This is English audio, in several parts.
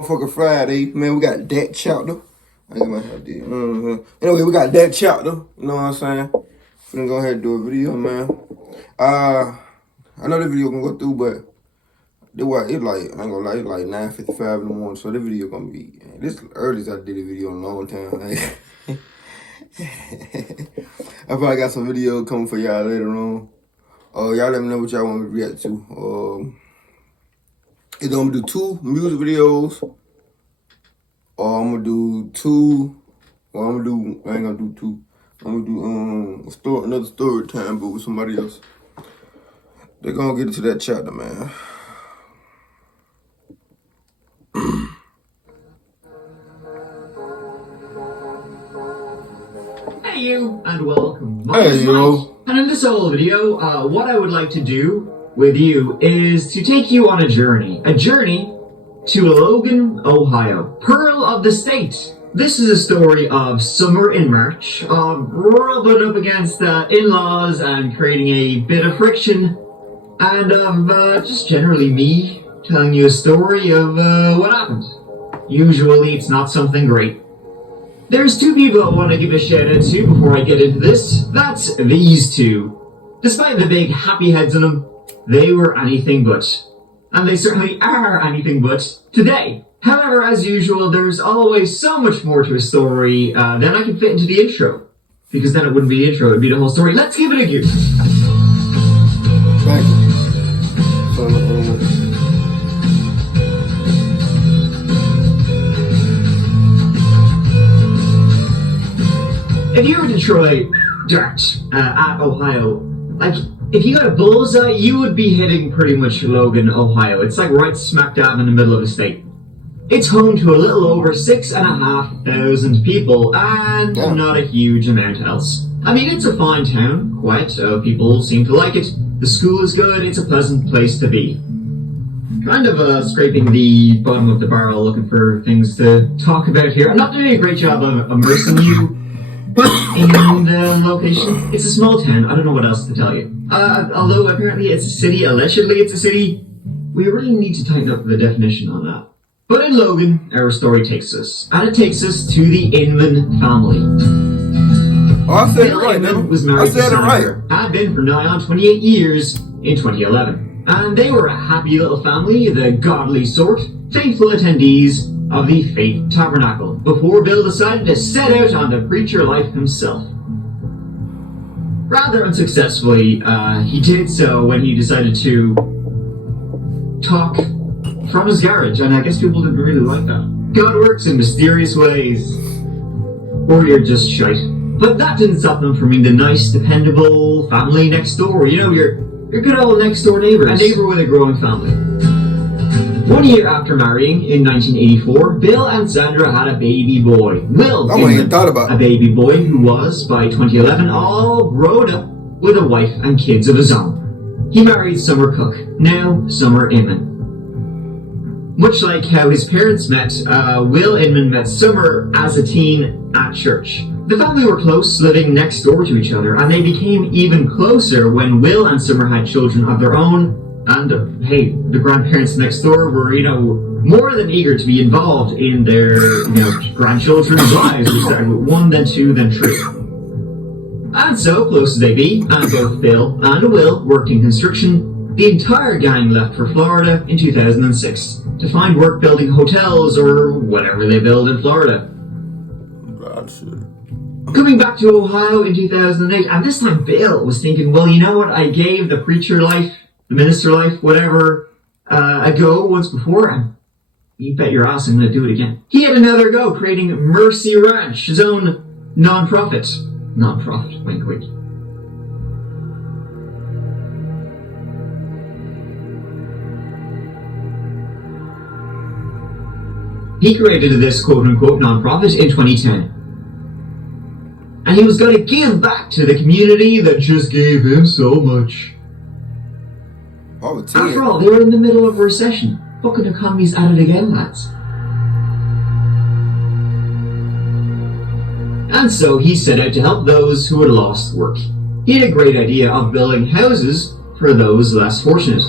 Motherfucker Friday, man, we got that chapter. I get my head there. Anyway, we got that chapter. You know what I'm saying? We're gonna go ahead and do a video, man. I know the video gonna go through, but it's like, I ain't gonna lie, it's like 9:55 in the morning, so the video gonna be, this is the earliest I did a video in a long time. Like, I probably got some video coming for y'all later on. Y'all let me know what y'all want me to react to. Either I'm gonna do 2 music videos, or I'm gonna do 2. Well, I ain't gonna do 2. I'm gonna do another story time, but with somebody else. They're gonna get into that chapter, man. Hey you, and welcome. Hey yo. And in this whole video, what I would like to do with you is to take you on a journey to Logan, Ohio, Pearl of the State. This is a story of summer in March, of rubbing up against in-laws and creating a bit of friction, and of just generally me telling you a story of what happened. Usually it's not something great. There's 2 people I want to give a shout out to before I get into this. That's these 2. Despite the big happy heads on them, they were anything but. And they certainly are anything but today. However, as usual, there's always so much more to a story than I can fit into the intro. Because then it wouldn't be the intro, it'd be the whole story. Let's give it a go. Thank you. If you were to try dart at Ohio, like, if you got a bullseye, you would be hitting pretty much Logan, Ohio. It's like right smack dab in the middle of the state. It's home to a little over 6,500 people, and not a huge amount else. I mean, it's a fine town, quiet, people seem to like it. The school is good, it's a pleasant place to be. Kind of scraping the bottom of the barrel looking for things to talk about here. I'm not doing a great job of immersing you in the location. It's a small town, I don't know what else to tell you. Although apparently it's a city, allegedly it's a city, we really need to tighten up the definition on that. But in Logan, our story takes us. And it takes us to the Inman family. Oh, I said it right, Inman man. was married to Sandra, had been for nigh on 28 years in 2011. And they were a happy little family, the godly sort, faithful attendees of the Faith Tabernacle, before Bill decided to set out on the preacher life himself. Rather unsuccessfully, he did so when he decided to talk from his garage, and I guess people didn't really like that. God works in mysterious ways. Or you're just shite. But that didn't stop them from being the nice, dependable family next door. You know, your good old next door neighbors. A neighbor with a growing family. 1 year after marrying, in 1984, Bill and Sandra had a baby boy. Will, a baby boy who was, by 2011, all grown up with a wife and kids of his own. He married Summer Cook, now Summer Inman. Much like how his parents met, Will Inman met Summer as a teen at church. The family were close, living next door to each other, and they became even closer when Will and Summer had children of their own. And, hey, the grandparents next door were, more than eager to be involved in their, grandchildren's lives. We started with 1, then 2, then 3. And so, close as they be, and both Bill and Will worked in construction, the entire gang left for Florida in 2006 to find work building hotels or whatever they build in Florida. Coming back to Ohio in 2008, and this time Bill was thinking, well, you know what, I gave the preacher life, the minister life, whatever, a go once before, and you bet your ass I'm going to do it again. He had another go creating Mercy Ranch, his own non-profit, wink wink. He created this quote-unquote non-profit in 2010. And he was going to give back to the community that just gave him so much. After all, they were in the middle of a recession. Fucking economy's at it again, lads. And so he set out to help those who had lost work. He had a great idea of building houses for those less fortunate.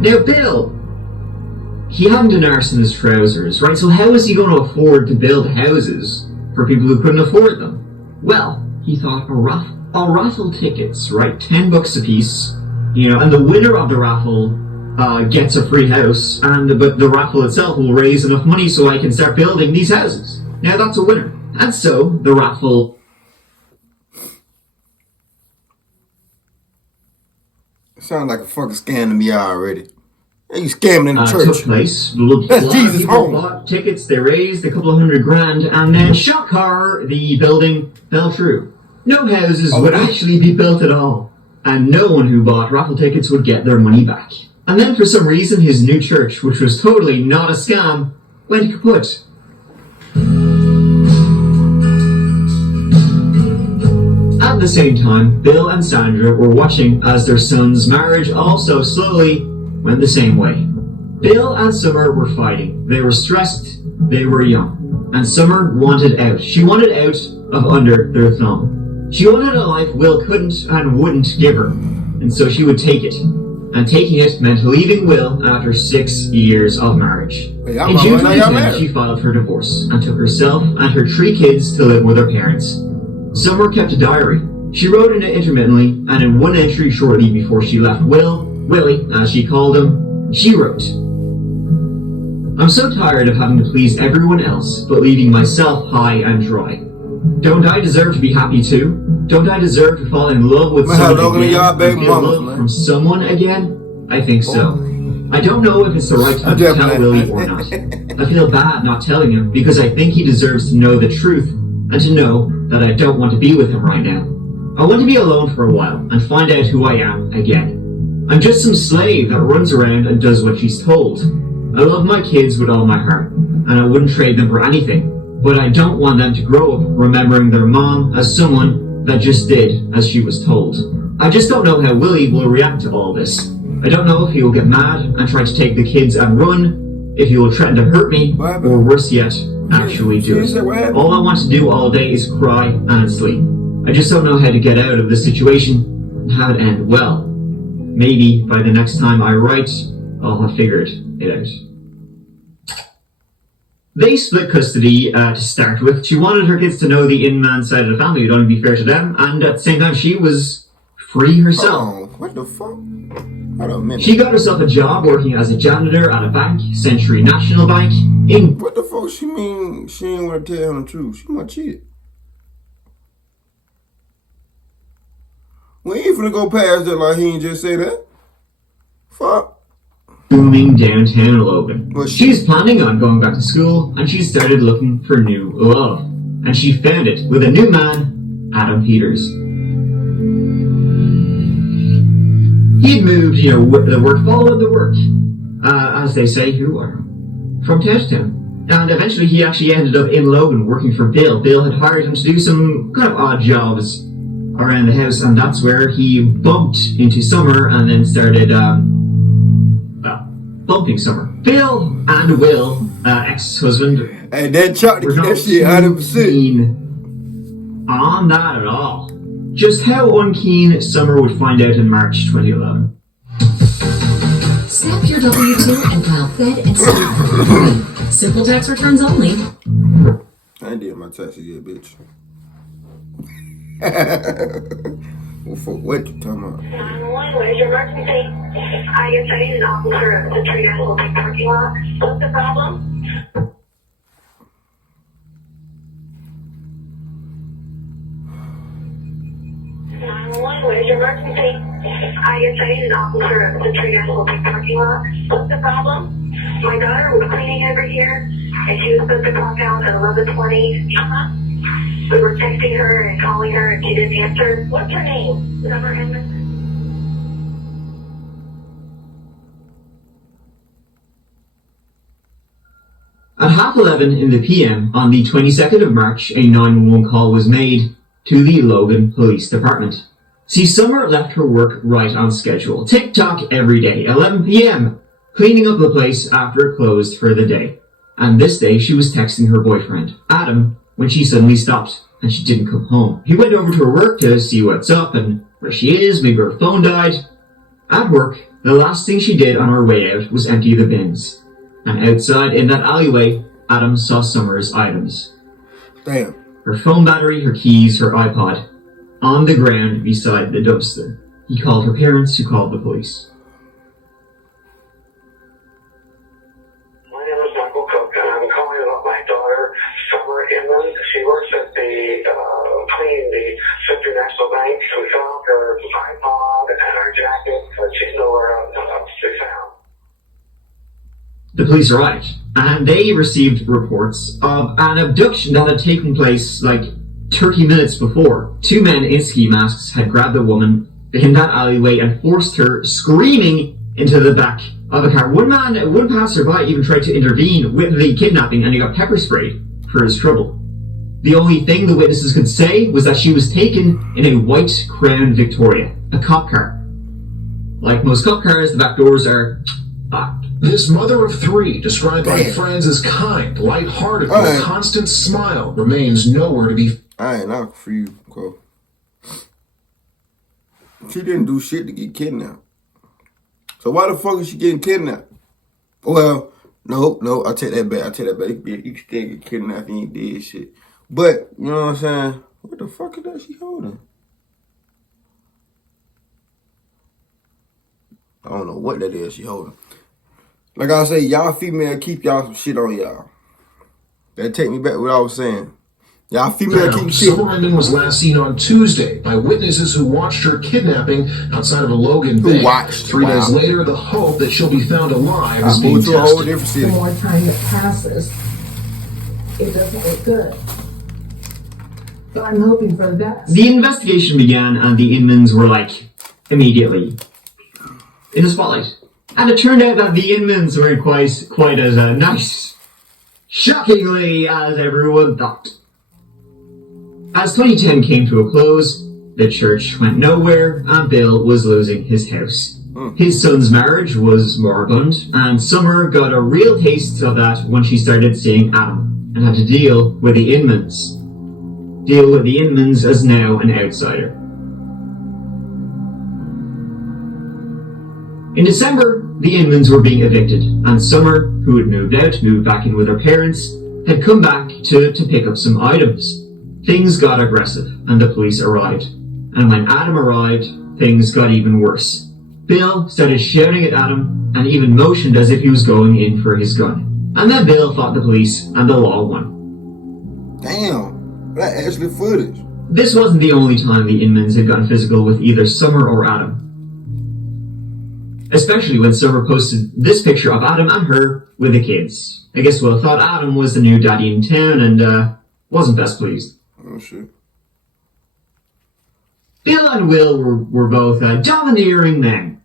Now, Bill, he hadn't an arse in his trousers, right? So how was he going to afford to build houses for people who couldn't afford them? Well, he thought raffle tickets, right? $10 a piece, and the winner of the raffle gets a free house, but the raffle itself will raise enough money so I can start building these houses. Now that's a winner. And so the raffle... Sounds like a fucking scam to me already. You scamming in the church. Took place. That's Jesus' home. Bought tickets, they raised a couple of $100,000, and then shocker, the building fell through. No houses would actually be built at all, and no one who bought raffle tickets would get their money back. And then for some reason, his new church, which was totally not a scam, went kaput. At the same time, Bill and Sandra were watching as their son's marriage also slowly went the same way. Bill and Summer were fighting. They were stressed, they were young. And Summer wanted out. She wanted out of under their thumb. She wanted a life Will couldn't and wouldn't give her. And so she would take it. And taking it meant leaving Will after 6 years of marriage. In June 2010, she filed for divorce and took herself and her 3 kids to live with her parents. Summer kept a diary. She wrote in it intermittently, and in one entry shortly before she left Willie, as she called him, she wrote, "I'm so tired of having to please everyone else, but leaving myself high and dry. Don't I deserve to be happy too? Don't I deserve to fall in love with someone again and feel love from someone again? I think so. I don't know if it's the right time to tell Willie or not. I feel bad not telling him because I think he deserves to know the truth and to know that I don't want to be with him right now. I want to be alone for a while and find out who I am again. I'm just some slave that runs around and does what she's told. I love my kids with all my heart, and I wouldn't trade them for anything, but I don't want them to grow up remembering their mom as someone that just did as she was told. I just don't know how Willie will react to all this. I don't know if he will get mad and try to take the kids and run, if he will threaten to hurt me, or worse yet, actually do it. All I want to do all day is cry and sleep. I just don't know how to get out of this situation and have it end well. Maybe by the next time I write, I'll have figured it out." They split custody to start with. She wanted her kids to know the Inman side of the family. It'd only be fair to them. And at the same time, she was free herself. Oh, what the fuck? Hold on a minute. She got herself a job working as a janitor at a bank, Century National Bank, in... What the fuck she mean she ain't want to tell him the truth? She might cheat. We ain't finna go past that like he ain't just say that. Fuck. Booming downtown Logan. She's planning on going back to school, and she started looking for new love. And she found it with a new man, Adam Peters. He'd moved, the work followed the work, as they say, from town to town. And eventually he actually ended up in Logan working for Bill. Bill had hired him to do some kind of odd jobs around the house, and that's where he bumped into Summer and then started, bumping Summer. Bill and Will, ex-husband, and that Chuck to that shit 100% on that at all. Just how unkeen Summer would find out in March 2011. Snap your W-2 and file Fed and State. Simple tax returns only. I ain't did my taxes yet, bitch. Well, for what you talking about? 911, what is your emergency? I guess I need an officer at the Tree National Bank parking lot. What's the problem? 911, what is your emergency? I guess I need an officer at the Tree National Bank parking lot. What's the problem? My daughter was cleaning over here, and she was supposed to clock out at 11:20. We were texting her and calling her, and she didn't answer. What's her name? Summer Inman. At 11:30 in the PM on the 22nd of March, a 911 call was made to the Logan Police Department. See, Summer left her work right on schedule. Tick-tock every day, 11 PM, cleaning up the place after it closed for the day. And this day, she was texting her boyfriend, Adam, when she suddenly stopped and she didn't come home. He went over to her work to see what's up and where she is, maybe her phone died. At work, The last thing she did on her way out was empty the bins. And outside, in that alleyway, Adam saw Summer's items. Damn. Her phone battery, her keys, her iPod, on the ground beside the dumpster. He called her parents, who called the police. My name is Michael Cook, and I'm calling about my daughter, Summer Inman. She works at the Century National Bank. We found her iPod and her jacket, but she's nowhere to be found. The police arrived, and they received reports of an abduction that had taken place like 30 minutes before. 2 men in ski masks had grabbed the woman in that alleyway and forced her screaming into the back of a car. One passerby even tried to intervene with the kidnapping, and he got pepper sprayed for his trouble. The only thing the witnesses could say was that she was taken in a white Crown Victoria, a cop car. Like most cop cars, the back doors are locked. This mother of 3, described by friends as kind, light-hearted, with a constant smile, remains nowhere to be. I ain't out for you, Cole. She didn't do shit to get kidnapped. So why the fuck is she getting kidnapped? Well, no, I take that back. You can still get kidnapped and you did shit. But, you know what I'm saying? What the fuck is that she holding? I don't know what that is she holding. Like I say, y'all female keep y'all some shit on y'all. That take me back to what I was saying. Y'all female keep shit. Summer Inman was last seen on Tuesday by witnesses who watched her kidnapping outside of a Logan Who bank. watched? 3 days Wow. later, the hope that she'll be found alive is I being moved to a whole tested. different The city. more time that passes, it doesn't look good. But I'm hoping for the best. The investigation began, and the Inmans were immediately in the spotlight. And it turned out that the Inmans weren't quite as nice, shockingly, as everyone thought. As 2010 came to a close, the church went nowhere, and Bill was losing his house. His son's marriage was moribund, and Summer got a real taste of that when she started seeing Adam, and had to deal with the Inmans. Deal with the Inmans as now an outsider. In December, the Inmans were being evicted, and Summer, who had moved back in with her parents, had come back to pick up some items. Things got aggressive, and the police arrived. And when Adam arrived, things got even worse. Bill started shouting at Adam, and even motioned as if he was going in for his gun. And then Bill fought the police, and the law won. Damn, that actually footage. This wasn't the only time the Inmans had gotten physical with either Summer or Adam. Especially when Summer posted this picture of Adam and her with the kids. I guess Will thought Adam was the new daddy in town and wasn't best pleased. Oh shit. Bill and Will were both domineering men.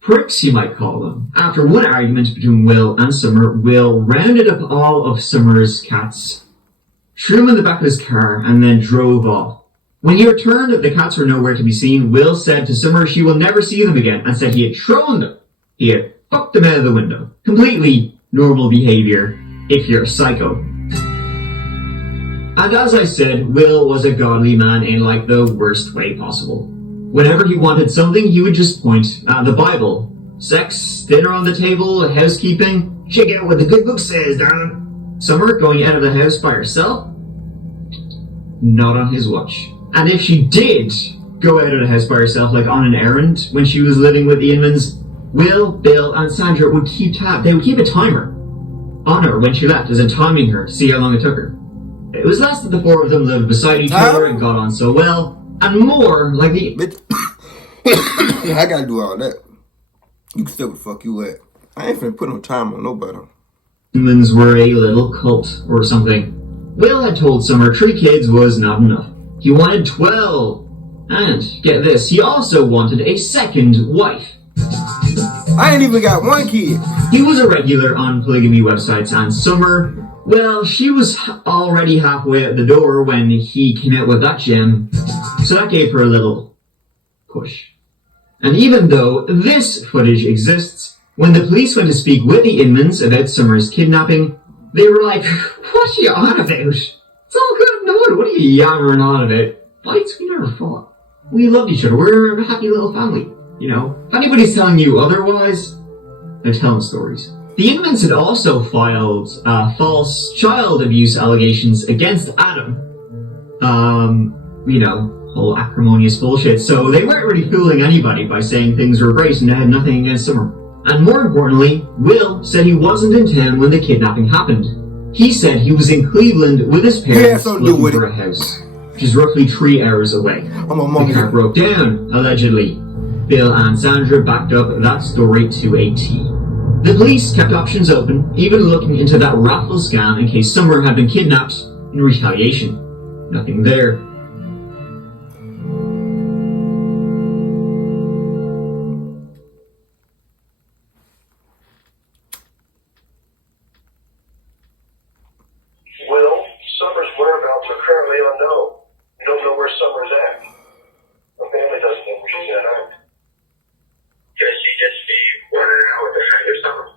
Pricks, you might call them. After one argument between Will and Summer, Will rounded up all of Summer's cats, threw them in the back of his car, and then drove off. When he returned, the cats were nowhere to be seen. Will said to Summer she will never see them again, and said he had thrown them. He had fucked them out of the window. Completely normal behavior if you're a psycho. And as I said, Will was a godly man in the worst way possible. Whenever he wanted something, he would just point at the Bible. Sex, dinner on the table, housekeeping. Check out what the good book says, darling. Summer going out of the house by herself? Not on his watch. And if she did go out of the house by herself, on an errand, when she was living with the Inmans, Will, Bill, and Sandra would keep tab. They would keep a timer on her when she left, as in timing her to see how long it took her. It was less that the 4 of them lived beside each other and got on so well, and more like the... Bitch. I gotta do all that. You can still where the fuck you at. I ain't finna put no time on nobody. Humans were a little cult or something. Will had told Summer 3 kids was not enough. He wanted 12. And, get this, he also wanted a second wife. I ain't even got 1 kid. He was a regular on polygamy websites, and Summer, well, she was already halfway out the door when he came out with that gem, so that gave her a little push. And even though this footage exists, when the police went to speak with the Inmans about Summer's kidnapping, they were like, what are you on about? It's all good, no, what are you yammering on about? Fights, we never fought. We loved each other, we're a happy little family. You know, if anybody's telling you otherwise, they're telling stories. The Inmans had also filed false child abuse allegations against Adam. You know, whole acrimonious bullshit. So they weren't really fooling anybody by saying things were great and they had nothing against Summer. And more importantly, Will said he wasn't in town when the kidnapping happened. He said he was in Cleveland with his parents looking for a house, which is roughly 3 hours away. The car broke down, allegedly. Bill and Sandra backed up that story to a T. The police kept options open, even looking into that raffle scam in case Summer had been kidnapped in retaliation. Nothing there. Will, Summer's whereabouts are currently unknown. We don't know where Summer's at. Her family doesn't know where she's at. Does she just be running out with a friend or something?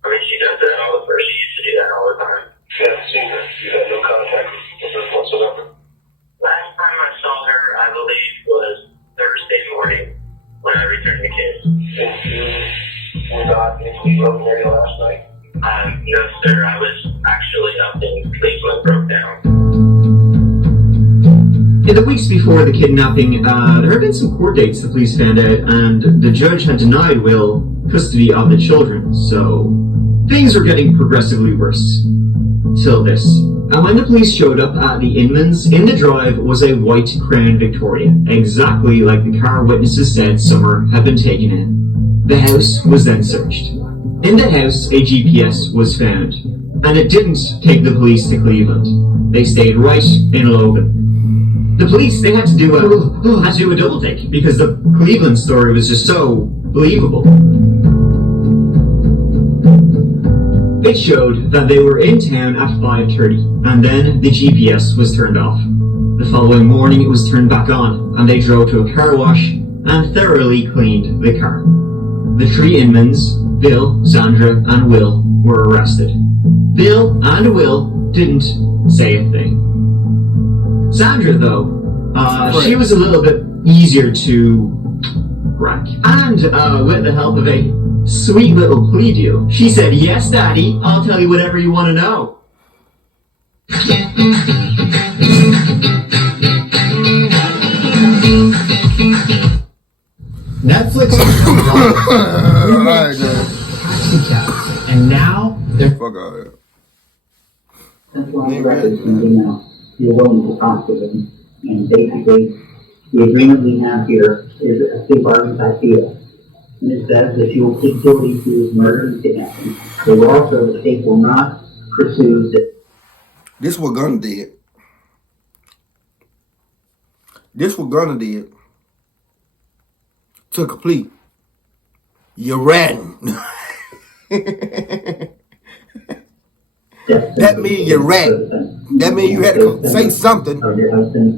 I mean, she does that all the time. She used to do that all the time. You haven't seen her. You had no contact with her whatsoever. Last time I saw her, I believe, was Thursday morning when I returned the kids. And you were not in Cleveland area last night? No, sir. I was actually up in Cleveland, broke down. In the weeks before the kidnapping, there had been some court dates the police found out, and the judge had denied Will custody of the children, so things were getting progressively worse. Till this. And when the police showed up at the Inmans, in the drive was a white Crown Victoria, exactly like the car witnesses said Summer had been taken in. The house was then searched. In the house, a GPS was found, and it didn't take the police to Cleveland. They stayed right in Logan. The police, they had to do a double take, because the Cleveland story was just so believable. It showed that they were in town at 5:30, and then the GPS was turned off. The following morning it was turned back on, and they drove to a car wash and thoroughly cleaned the car. The 3 Inmans, Bill, Sandra, and Will, were arrested. Bill and Will didn't say a thing. Sandra, though, she was a little bit easier to crack. And with the help of a sweet little plea deal, she said, "Yes, Daddy, I'll tell you whatever you want to know." Netflix Alright, man. taxi cabs, and now they're Fuck all that. That's why the records came out. You're willing to talk to them. And basically, the agreement we have here is a plea bargain type deal. And it says that you will plead guilty to murder and kidnapping. They will also, the state will not pursue the. This what Gunna did. This what Gunna did. Took a plea. You ran. That means you ran. That means you had to say something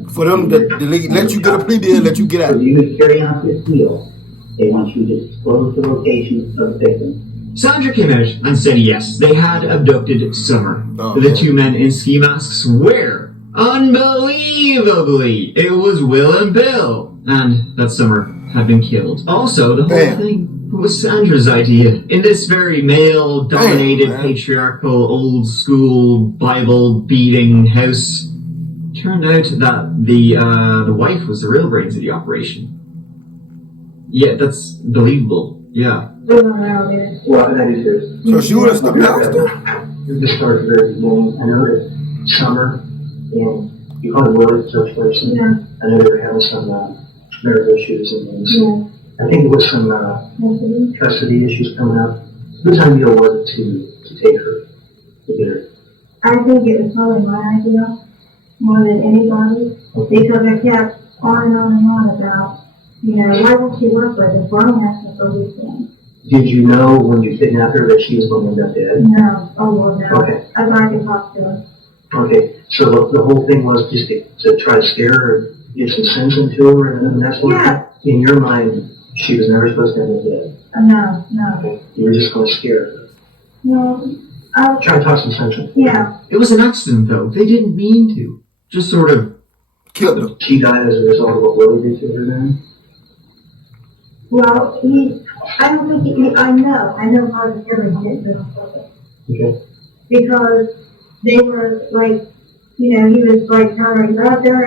for them to let you get a plea deal and let you get out. For you to carry out this deal, they want you to disclose the location of the victim. Sandra came out and said yes, they had abducted Summer. The 2 men in ski masks were, unbelievably, it was Will and Bill, and that Summer had been killed. Also, the whole thing was Sandra's idea. In this very male-dominated, patriarchal, old-school, Bible-beating house, turned out that the wife was the real brains of the operation. Yeah, that's believable. Yeah. Well, that is this. So she was the master. This started at the very beginning. I know that Summer and you call it Will's situation. Yeah. I know they were having some marital issues and things. Yeah. I think there was some custody issues coming up. Whose idea was it to take her, to get her? I think it was probably my idea more than anybody, because I kept on and on about, why won't she work with us? Why don't we have to go these things? Did you know when you kidnapped her that she was going to end up dead? No. Oh, well, no. Okay. I'd like to talk to her. Okay. So the whole thing was just to try to scare her, get some sense into her, and that's what, in your mind, she was never supposed to end up dead? No. Okay. You were just going to scare her? No. Try to talk some sense into her. Yeah. It was an accident, though. They didn't mean to. Just sort of killed her. She died as a result of what Willie did to her then? Well, I don't think I know positively he didn't do it on purpose. Okay. Because they were like, he was like telling her he loved her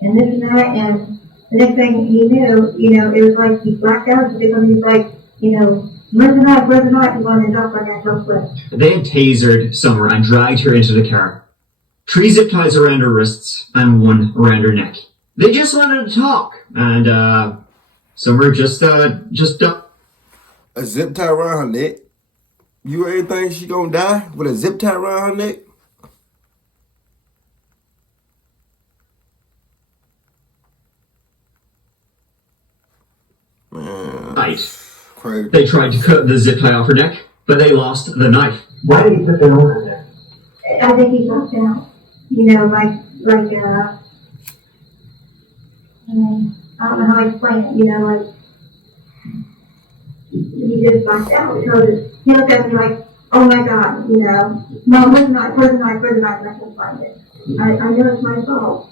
and this and that, and the next thing he knew, it was like he blacked out because he's like, where's the knife, he wanted to drop like that real quick. They had tasered Summer and dragged her into the car. 3 zip ties around her wrists and 1 around her neck. They just wanted to talk, and Summer just a zip tie around her neck. You really think she gonna die with a zip tie around her neck? Man, crazy. They tried to cut the zip tie off her neck, but they lost the knife. Why did he put that on her neck? I think he blacked out. I don't know how to explain it, he just blacked out because he looked at me like, oh my God, Mom, where's the knife, and I couldn't find it. I know it's my fault.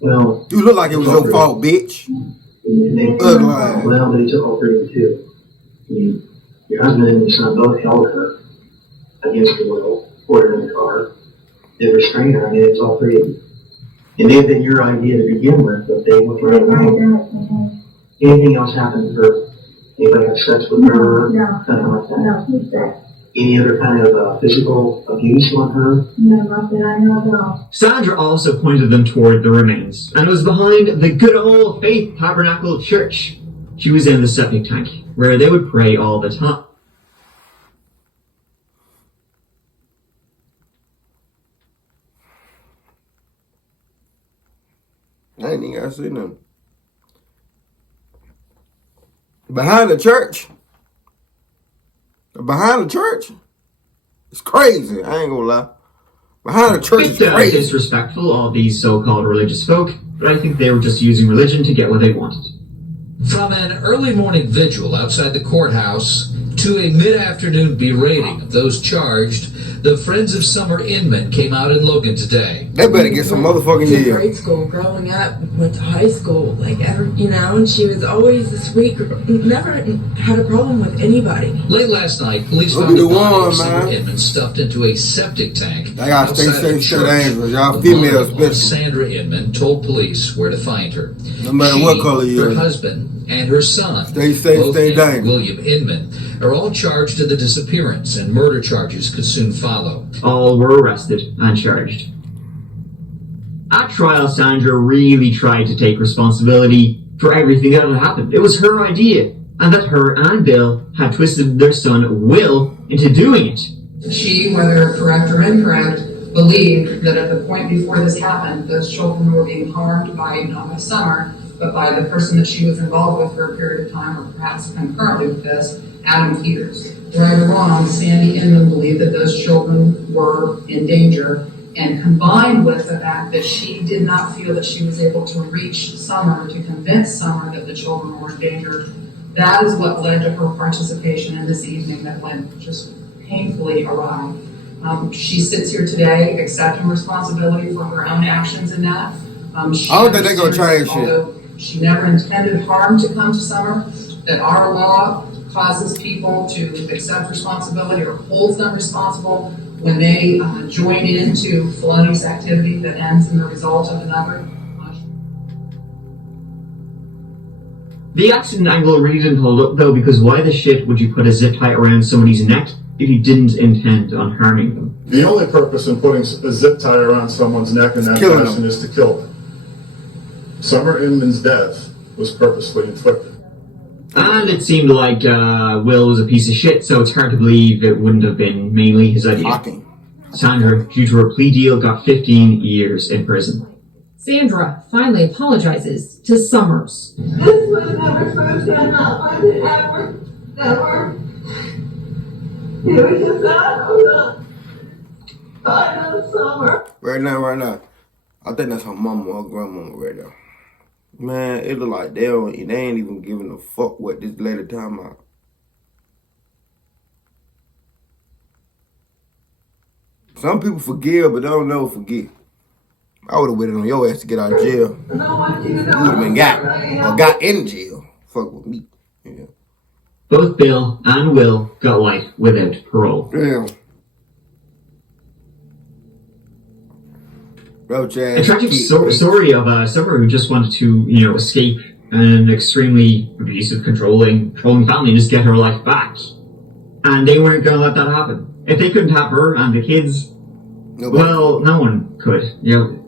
Well, you look like it was your fault, bitch. Ugly. Well, but he took all 3 of you too. I mean, your husband and your son both held her against her will, put her in the car. They restrained her. I mean, it's all 3 of you. It may have been your idea to begin with, but they were trying to. Anything else happened to her? Anybody have sex with her? No. Nothing like that? No, just that. Any other kind of physical abuse on her? No, not that I know at all. Sandra also pointed them toward the remains, and was behind the good old Faith Tabernacle Church. She was in the septic tank, where they would pray all the time. I ain't even gotta say nothing. Behind the church? It's crazy. I ain't gonna lie. Behind the church is crazy. Disrespectful of these so-called religious folk, but I think they were just using religion to get what they wanted. From an early morning vigil outside the courthouse to a mid-afternoon berating of those charged, the Friends of Summer Inman came out in Logan today. They better get some motherfucking in deal. Grade school, growing up, went to high school, and she was always the sweet girl. Never had a problem with anybody. Late last night, police found the body of Summer Inman stuffed into a septic tank. I gotta stay dangerous. Y'all females, especially. Sandra Inman told police where to find her. No matter what color you her are. husband, and her son, stay dangerous. William Inman, are all charged in the disappearance, and murder charges could soon follow. All were arrested and charged. At trial, Sandra really tried to take responsibility for everything that had happened. It was her idea, and that her and Bill had twisted their son, Will, into doing it. She, whether correct or incorrect, believed that at the point before this happened, those children were being harmed by not by Summer, but by the person that she was involved with for a period of time, or perhaps concurrently with this, Adam Peters. Right or wrong, Sandy Inman believed that those children were in danger, and combined with the fact that she did not feel that she was able to reach Summer to convince Summer that the children were in danger, that is what led to her participation in this evening that went just painfully awry. She sits here today accepting responsibility for her own actions in that. I don't think they're gonna change shit. She never intended harm to come to Summer, that our law causes people to accept responsibility or holds them responsible when they join into felonious activity that ends in the result of another. The accident angle really didn't hold up though, because why the shit would you put a zip tie around somebody's neck if you didn't intend on harming them? The only purpose in putting a zip tie around someone's neck in that fashion is to kill them. Summer Inman's death was purposely inflicted. And it seemed like Will was a piece of shit, so it's hard to believe it wouldn't have been mainly his idea. Sandra, due to her plea deal, got 15 years in prison. Sandra finally apologizes to Summers. This was never supposed to happen, ever. It was just that I know Summer. Right now. I think that's her mama or her grandmama right now. Man, it look like they ain't even giving a fuck what this lady talking about. Some people forgive, but they don't never forget. I would have waited on your ass to get out of jail. You would have been got in jail. fuck with me. Yeah. Both Bill and Will got life without parole. Damn. A tragic story of Summer who just wanted to, escape an extremely abusive, controlling family and just get her life back. And they weren't going to let that happen. If they couldn't have her and the kids, well, no one could.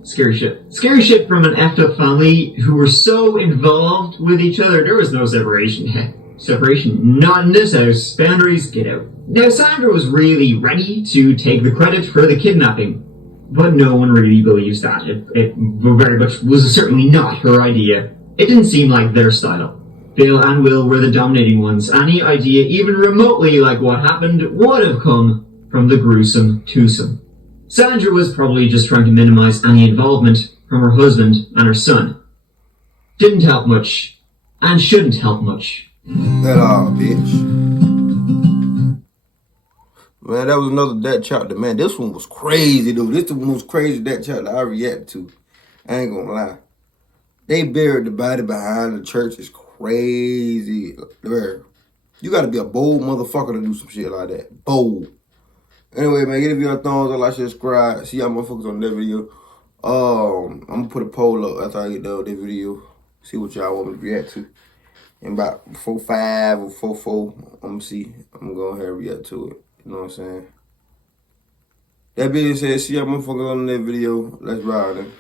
Scary shit. Scary shit from an effed up family who were so involved with each other. There was no separation. Separation, not in this house. Boundaries, get out. Now, Sandra was really ready to take the credit for the kidnapping, but no one really believes that. It very much was certainly not her idea. It didn't seem like their style. Bill and Will were the dominating ones. Any idea, even remotely like what happened, would have come from the gruesome twosome. Sandra was probably just trying to minimize any involvement from her husband and her son. Didn't help much, and shouldn't help much. At all, bitch. Man, that was another death chapter. Man, this one was crazy, dude. This is the most crazy death chapter I reacted to. I ain't gonna lie. They buried the body behind the church. Is crazy. You gotta be a bold motherfucker to do some shit like that. Bold. Anyway, man, give me a thumbs up, like, subscribe. See y'all motherfuckers on that video. I'm gonna put a poll up after I get done with this video. See what y'all want me to react to. In about 4-5 or 4-4, I'm gonna see. I'm gonna go ahead and react to it. You know what I'm saying? That being said, see y'all motherfuckers on that video. Let's ride then.